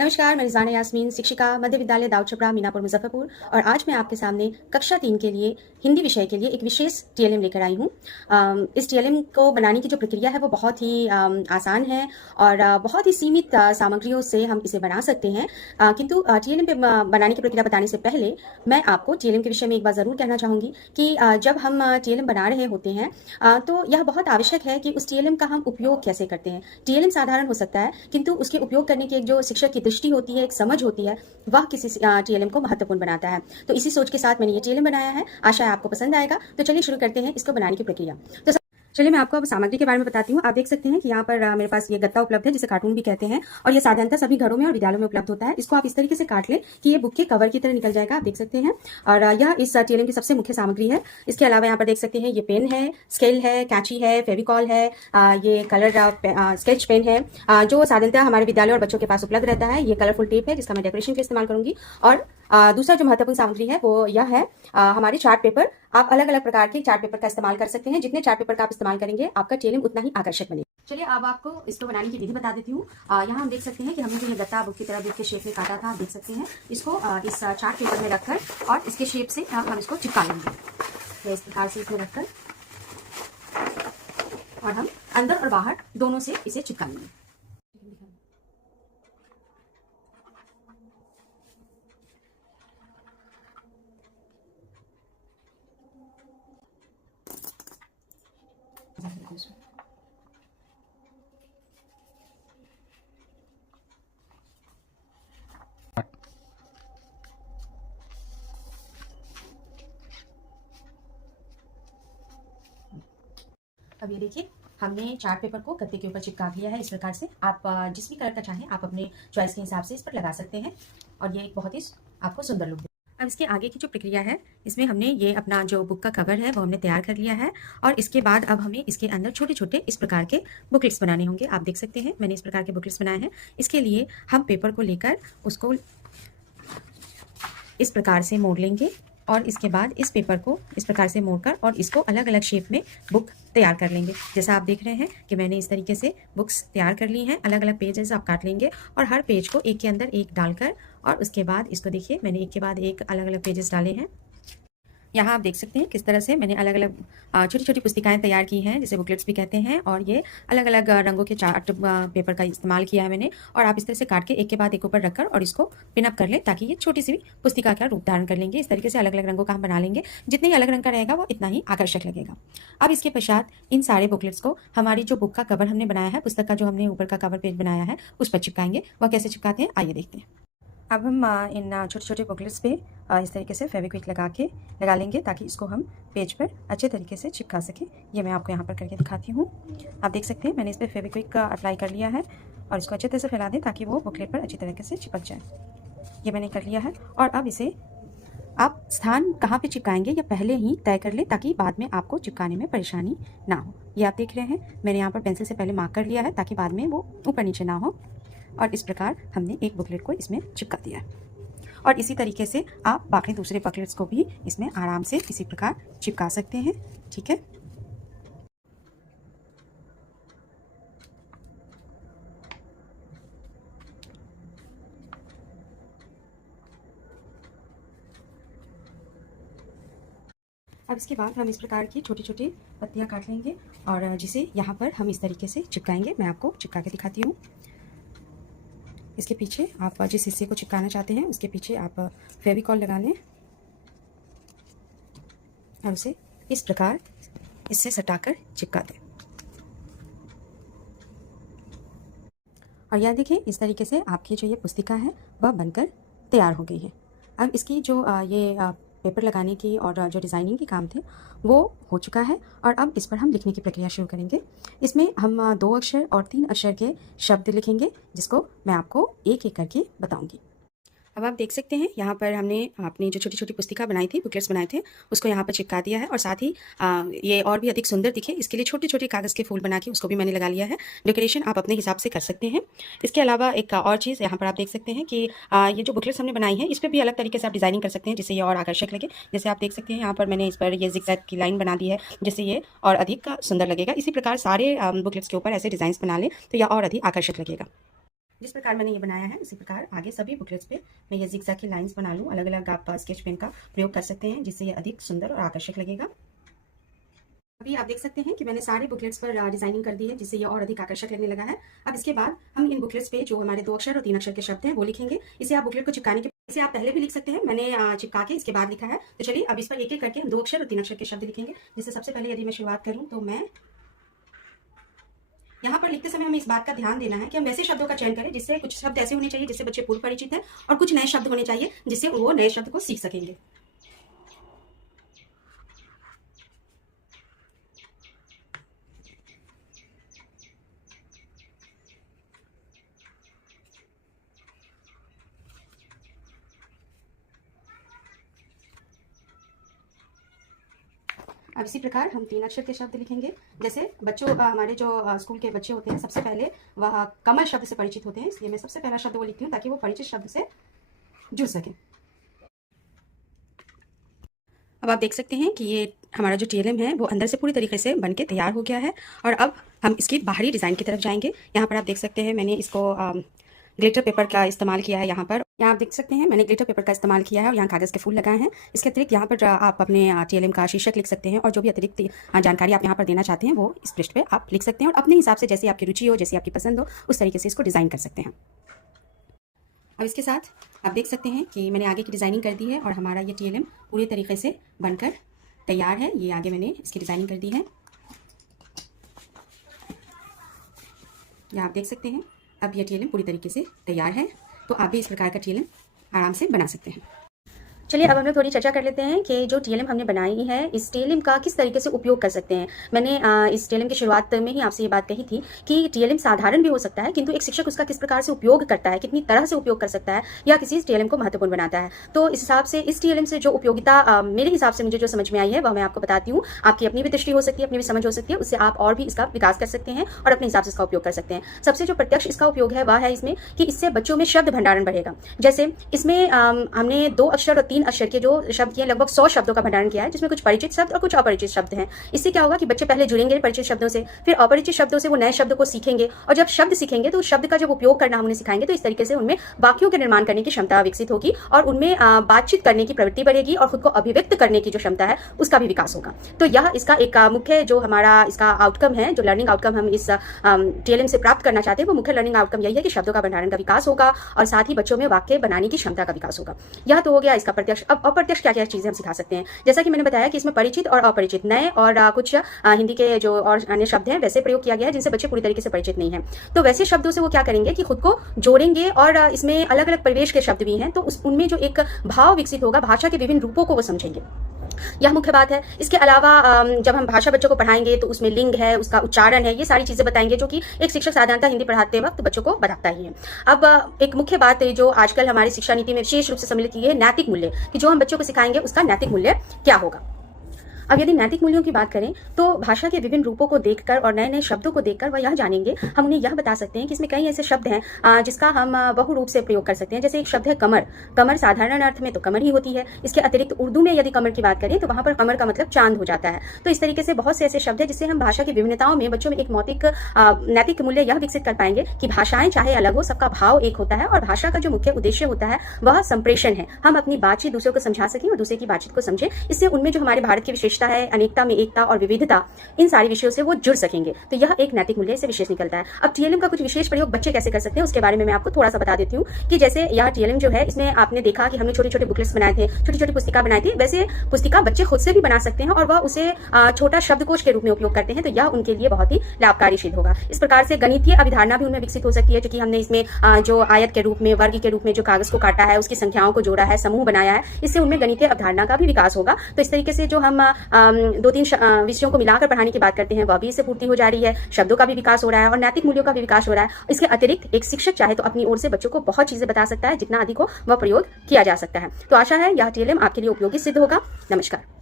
नमस्कार, मैं रिज़ाना यास्मीन, शिक्षिका मध्य विद्यालय दाऊद छपरा, मीनापुर, मुजफ्फरपुर। और आज मैं आपके सामने कक्षा 3 के लिए हिंदी विषय के लिए एक विशेष टीएलएम लेकर आई हूँ। इस टीएलएम को बनाने की जो प्रक्रिया है वो बहुत ही आसान है और बहुत ही सीमित सामग्रियों से हम इसे बना सकते हैं। किंतु टीएलएम पे बनाने की प्रक्रिया बताने से पहले मैं आपको टीएलएम के विषय में एक बात ज़रूर कहना चाहूँगी कि जब हम टीएलएम बना रहे होते हैं तो यह बहुत आवश्यक है कि उस टीएलएम का हम उपयोग कैसे करते हैं। टीएलएम साधारण हो सकता है, किंतु उसके उपयोग करने की एक जो शिक्षक की दृष्टि होती है, एक समझ होती है, वह किसी टीएलएम को महत्वपूर्ण बनाता है। तो इसी सोच के साथ मैंने ये टीएलएम बनाया है। आशा है आपको पसंद आएगा। तो चलिए शुरू करते हैं इसको बनाने की प्रक्रिया। तो चलिए मैं आपको अब सामग्री के बारे में बताती हूँ। आप देख सकते हैं कि यहाँ पर मेरे पास ये गत्ता उपलब्ध है, जिसे कार्टून भी कहते हैं, और ये साधारणतः सभी घरों में और विद्यालयों में उपलब्ध होता है। इसको आप इस तरीके से काट लें कि ये बुक के कवर की तरह निकल जाएगा। आप देख सकते हैं, और यह इस टीएलएम की सबसे मुख्य सामग्री है। इसके अलावा यहाँ पर देख सकते हैं ये पेन है, स्केल है, कैंची है, फेविकॉल है, ये कलर स्केच पेन है, जो साधारणतः हमारे विद्यालय और बच्चों के पास उपलब्ध रहता है। ये कलरफुल टेप है, जिसका मैं डेकोरेशन के इस्तेमाल करूंगी। और दूसरा जो महत्वपूर्ण सामग्री है वो यह है हमारे चार्ट पेपर। आप अलग अलग प्रकार के चार्ट पेपर का इस्तेमाल कर सकते हैं। जितने चार्ट पेपर का आप इस्तेमाल करेंगे, आपका टीएलएम उतना ही आकर्षक बनेगा। चलिए अब आपको इसको बनाने की विधि बता देती हूँ। यहाँ हम देख सकते हैं कि हमने जो ये गत्ता बुक की तरह बुक के शेप में काटा था, आप देख सकते हैं। इसको इस चार्ट पेपर में रखकर और इसके शेप से हम इसको चिपका लेंगे। इस प्रकार से इसमें रखकर और हम अंदर और बाहर दोनों से इसे चिपका लेंगे। अब ये देखिए, हमने चार्ट पेपर को गत्ते के ऊपर चिपका दिया है। इस प्रकार से आप जिस भी कलर का चाहें आप अपने चॉइस के हिसाब से इस पर लगा सकते हैं, और ये एक बहुत ही आपको सुंदर लुक देगा। अब इसके आगे की जो प्रक्रिया है, इसमें हमने ये अपना जो बुक का कवर है वो हमने तैयार कर लिया है, और इसके बाद अब हमें इसके अंदर छोटे छोटे इस प्रकार के बुकलेट्स बनाने होंगे। आप देख सकते हैं मैंने इस प्रकार के बुकलेट्स बनाए हैं। इसके लिए हम पेपर को लेकर उसको इस प्रकार से मोड़ लेंगे, और इसके बाद इस पेपर को इस प्रकार से मोड़कर और इसको अलग अलग शेप में बुक तैयार कर लेंगे। जैसा आप देख रहे हैं कि मैंने इस तरीके से बुक्स तैयार कर ली हैं। अलग अलग पेजेस आप काट लेंगे और हर पेज को एक के अंदर एक डालकर, और उसके बाद इसको देखिए मैंने एक के बाद एक अलग अलग पेजेस डाले हैं। यहाँ आप देख सकते हैं किस तरह से मैंने अलग अलग छोटी छोटी पुस्तिकाएं तैयार की हैं, जिसे बुकलेट्स भी कहते हैं, और ये अलग अलग रंगों के चार्ट पेपर का इस्तेमाल किया है मैंने। और आप इस तरह से काट के एक के बाद एक ऊपर रखकर और इसको पिन अप कर लें, ताकि ये छोटी सी पुस्तिका का रूप धारण कर लेंगे। इस तरीके से अलग अलग रंगों का हम बना लेंगे। जितने ही अलग रंग का रहेगा वो इतना ही आकर्षक लगेगा। अब इसके पश्चात इन सारे बुकलेट्स को हमारी जो बुक का कवर हमने बनाया है, पुस्तक का जो हमने ऊपर का कवर पेज बनाया है, उस पर चिपकाएंगे। वह कैसे चिपकाते हैं आइए देखते हैं। अब हम इन छोटे छोटे बुकलेट्स पे इस तरीके से फेविक्विक लगा लेंगे, ताकि इसको हम पेज पर अच्छे तरीके से चिपका सकें। ये मैं आपको यहाँ पर करके दिखाती हूँ। आप देख सकते हैं मैंने इस पर फेविक्विक अप्लाई कर लिया है, और इसको अच्छे तरह से फैला दें ताकि वो बुकलेट पर अच्छी तरीके से चिपक जाए। ये मैंने कर लिया है, और अब इसे आप स्थान कहाँ पे चिपकाएंगे या पहले ही तय कर लें, ताकि बाद में आपको चिपकाने में परेशानी ना हो। ये आप देख रहे हैं मैंने यहाँ पर पेंसिल से पहले मार्क कर लिया है, ताकि बाद में वो ऊपर नीचे ना हो। और इस प्रकार हमने एक बुकलेट को इसमें चिपका दिया है, और इसी तरीके से आप बाकी दूसरे बुकलेट्स को भी इसमें आराम से इसी प्रकार चिपका सकते हैं। ठीक है, अब इसके बाद हम इस प्रकार की छोटी छोटी पत्तियां काट लेंगे, और जिसे यहाँ पर हम इस तरीके से चिपकाएंगे। मैं आपको चिपका के दिखाती हूँ। इसके पीछे आप जिस हिस्से को चिपकाना चाहते हैं उसके पीछे आप फेविकॉल लगा लें, और उसे इस प्रकार इससे सटाकर चिपका दें। और यह देखिए इस तरीके से आपकी जो ये पुस्तिका है वह बनकर तैयार हो गई है। अब इसकी जो ये पेपर लगाने की और जो डिज़ाइनिंग के काम थे वो हो चुका है, और अब इस पर हम लिखने की प्रक्रिया शुरू करेंगे। इसमें हम 2 अक्षर और 3 अक्षर के शब्द लिखेंगे, जिसको मैं आपको एक एक करके बताऊंगी। अब आप देख सकते हैं यहाँ पर हमने अपनी जो छोटी छोटी पुस्तिका बनाई थी, बुकलेट्स बनाए थे, उसको यहाँ पर चिपका दिया है, और साथ ही ये और भी अधिक सुंदर दिखे इसके लिए छोटे छोटे कागज़ के फूल बना के उसको भी मैंने लगा लिया है। डेकोरेशन आप अपने हिसाब से कर सकते हैं। इसके अलावा एक और चीज़ यहाँ पर आप देख सकते हैं कि ये जो बुकलेट्स हमने बनाई है इस पर भी अलग तरीके से आप डिज़ाइनिंग कर सकते हैं, जिससे ये और आकर्षक लगे। जैसे आप देख सकते हैं यहाँ पर मैंने इस पर ये जिगजैग की लाइन बना दी है, जिससे ये और अधिक सुंदर लगेगा। इसी प्रकार सारे बुकलेट्स के ऊपर ऐसे डिज़ाइंस बना लें तो यह और अधिक आकर्षक लगेगा। जिस प्रकार मैंने ये बनाया है उसी प्रकार आगे सभी बुकलेट्स पे मैं ये जिगजैग की लाइंस बना लूँ। अलग अलग आप स्केच पेन का प्रयोग कर सकते हैं जिससे ये अधिक सुंदर और आकर्षक लगेगा। अभी आप देख सकते हैं कि मैंने सारे बुकलेट्स पर डिजाइनिंग कर दी है जिससे ये और अधिक आकर्षक लगने लगा है। अब इसके बाद हम इन बुकलेट्स पे जो हमारे 2 अक्षर और 3 अक्षर के शब्द हैं वो लिखेंगे। इसे आप बुकलेट को चिपकाने के इसे आप पहले भी लिख सकते हैं, मैंने चिपका के इसके बाद लिखा है। तो चलिए अब इस पर एक एक करके हम 2 अक्षर और 3 अक्षर के शब्द लिखेंगे। जिससे सबसे पहले यदि मैं शुरुआत करूँ तो मैं यहाँ पर लिखते समय हमें इस बात का ध्यान देना है कि हम वैसे शब्दों का चयन करें जिससे कुछ शब्द ऐसे होने चाहिए जिससे बच्चे पूर्व परिचित हैं और कुछ नए शब्द होने चाहिए जिससे वो नए शब्द को सीख सकेंगे। अब इसी प्रकार हम 3 अक्षर के शब्द लिखेंगे। जैसे बच्चों हमारे जो स्कूल के बच्चे होते हैं सबसे पहले वह कमल शब्द से परिचित होते हैं, इसलिए मैं सबसे पहला शब्द वो लिखती हूँ ताकि वो परिचित शब्द से जुड़ सकें। अब आप देख सकते हैं कि ये हमारा जो टीएलएम है वो अंदर से पूरी तरीके से बन के तैयार हो गया है और अब हम इसकी बाहरी डिज़ाइन की तरफ जाएंगे। यहाँ पर आप देख सकते हैं मैंने इसको ग्लिटर पेपर का इस्तेमाल किया है। यहाँ आप देख सकते हैं मैंने ग्लिटर पेपर का इस्तेमाल किया है और यहाँ कागज़ के फूल लगाए हैं। इसके अतिरिक्त यहाँ पर आप अपने टीएलएम का शीर्षक लिख सकते हैं और जो भी अतिरिक्त जानकारी आप यहाँ पर देना चाहते हैं वो इस पृष्ठ पे आप लिख सकते हैं और अपने हिसाब से जैसी आपकी रुचि हो, जैसी आपकी पसंद हो, उस तरीके से इसको डिज़ाइन कर सकते हैं। अब इसके साथ आप देख सकते हैं कि मैंने आगे की डिज़ाइनिंग कर दी है और हमारा ये टीएलएम पूरी तरीके से बनकर तैयार है। ये आगे मैंने इसकी डिज़ाइनिंग कर दी है, यहाँ आप देख सकते हैं। अब ये टीएलएम पूरी तरीके से तैयार है, तो आप भी इस प्रकार का टीएलएम आराम से बना सकते हैं। चलिए अब हम लोग थोड़ी चर्चा कर लेते हैं कि जो टीएलएम हमने बनाई है इस टीएलएम का किस तरीके से उपयोग कर सकते हैं। मैंने इस टीएलएम की शुरुआत में ही आपसे ये बात कही थी कि टीएलएम साधारण भी हो सकता है किंतु एक शिक्षक उसका किस प्रकार से उपयोग करता है, कितनी तरह से उपयोग कर सकता है या किसी टीएलएम को महत्वपूर्ण बनाता है। तो इस हिसाब से इस टीएलएम से जो उपयोगिता मेरे हिसाब से मुझे जो समझ में आई है वह मैं आपको बताती हूँ। आपकी अपनी भी दृष्टि हो सकती है, अपनी भी समझ हो सकती है, उससे आप और भी इसका विकास कर सकते हैं और अपने हिसाब से इसका उपयोग कर सकते हैं। सबसे जो प्रत्यक्ष इसका उपयोग है वह है इसमें कि इससे बच्चों में शब्द भंडारण बढ़ेगा। जैसे इसमें हमने 2 अक्षर और 3 अक्षर के जो शब्द किए, लगभग 100 शब्दों का भंडारण किया है जिसमें कुछ परिचित शब्द और कुछ अपरिचित शब्द हैं। इससे क्या होगा कि बच्चे पहले जुड़ेंगे परिचित शब्दों से, फिर अपरिचित शब्दों से वो नए शब्द को सीखेंगे और जब शब्द सीखेंगे तो उस शब्द का जब उपयोग करना हम उन्हें सिखाएंगे तो इस तरीके से उनमें वाक्यों के निर्माण करने की क्षमता विकसित होगी और उनमें बातचीत करने की प्रवृत्ति बढ़ेगी और खुद को अभिव्यक्त करने की जो क्षमता है उसका भी विकास होगा। तो यह इसका एक मुख्य जो हमारा इसका आउटकम है, जो लर्निंग आउटकम हम इस टीएलएम से प्राप्त करना चाहते हैं, वो मुख्य लर्निंग आउटकम यही है कि शब्दों का भंडारण का विकास होगा और साथ ही बच्चों में वाक्य बनाने की क्षमता का विकास होगा। यह तो हो गया इसका प्रत्यक्ष। अब अप्रत्यक्ष क्या क्या चीजें हम सिखा सकते हैं। जैसा कि मैंने बताया कि इसमें परिचित और अपरिचित नए और कुछ हिंदी के जो और अन्य शब्द हैं वैसे प्रयोग किया गया है जिनसे बच्चे पूरी तरीके से परिचित नहीं है। तो वैसे शब्दों से वो क्या करेंगे कि खुद को जोड़ेंगे और इसमें अलग अलग परिवेश के शब्द भी हैं तो उनमें जो एक भाव विकसित होगा, भाषा के विभिन्न रूपों को वो समझेंगे। यह मुख्य बात है। इसके अलावा जब हम भाषा बच्चों को पढ़ाएंगे तो उसमें लिंग है, उसका उच्चारण है, ये सारी चीजें बताएंगे जो कि एक शिक्षक साधारणतः हिंदी पढ़ाते वक्त बच्चों को बताता ही है। अब एक मुख्य बात जो आजकल हमारी शिक्षा नीति में विशेष रूप से सम्मिलित की है, नैतिक मूल्य, कि जो हम बच्चों को सिखाएंगे उसका नैतिक मूल्य क्या होगा। अब यदि नैतिक मूल्यों की बात करें तो भाषा के विभिन्न रूपों को देखकर और नए नए शब्दों को देखकर वह यह जानेंगे, हम उन्हें यह बता सकते हैं कि इसमें कई ऐसे शब्द हैं जिसका हम बहु रूप से प्रयोग कर सकते हैं। जैसे एक शब्द है कमर। कमर साधारण अर्थ में तो कमर ही होती है, इसके अतिरिक्त उर्दू में यदि कमर की बात करें तो वहां पर कमर का मतलब चांद हो जाता है। तो इस तरीके से बहुत से ऐसे शब्द हैं जिससे हम भाषा की विभिन्नताओं में बच्चों में एक मौलिक नैतिक मूल्य यह विकसित कर पाएंगे कि भाषाएं चाहे अलग हो, सबका भाव एक होता है और भाषा का जो मुख्य उद्देश्य होता है वह संप्रेषण है। हम अपनी बातचीत दूसरों को समझा सकें और दूसरे की बातचीत को समझे। इससे उनमें जो हमारे भारत की विशेषता है, अनेकता में एकता और विविधता, इन सारी विषयों से वो जुड़ सकेंगे। तो यह एक नैतिक मूल्य से विशेष निकलता है। अब टीएलएम का कुछ विशेष प्रयोग बच्चे कैसे कर सकते हैं उसके बारे में मैं आपको थोड़ा सा बता देती हूँ कि जैसे यह टीएलएम जो है इसमें आपने देखा कि हमने छोटे छोटे बुकलेट्स बनाए थे, छोटी छोटी पुस्तिका बनाई थी। वैसे पुस्तिका बच्चे खुद से भी बना सकते हैं और वह उसे छोटा शब्दकोश के रूप में उपयोग करते हैं, तो यह उनके लिए बहुत ही लाभकारी सिद्ध होगा। इस प्रकार से गणितीय अवधारणा भी उनमें विकसित हो सकती है, क्योंकि हमने इसमें जो आयत के रूप में, वर्ग के रूप में जो कागज को काटा है, उसकी संख्याओं को जोड़ा है, समूह बनाया है, इससे उनमें गणितीय अवधारणा का भी विकास होगा। तो इस तरीके से जो हम 2-3 विषयों को मिलाकर पढ़ाने की बात करते हैं वह भी इससे पूर्ति हो जा रही है। शब्दों का भी विकास हो रहा है और नैतिक मूल्यों का भी विकास हो रहा है। इसके अतिरिक्त एक शिक्षक चाहे तो अपनी ओर से बच्चों को बहुत चीजें बता सकता है, जितना अधिक हो वह प्रयोग किया जा सकता है। तो आशा है यह टीएलएम आपके लिए उपयोगी सिद्ध होगा। नमस्कार।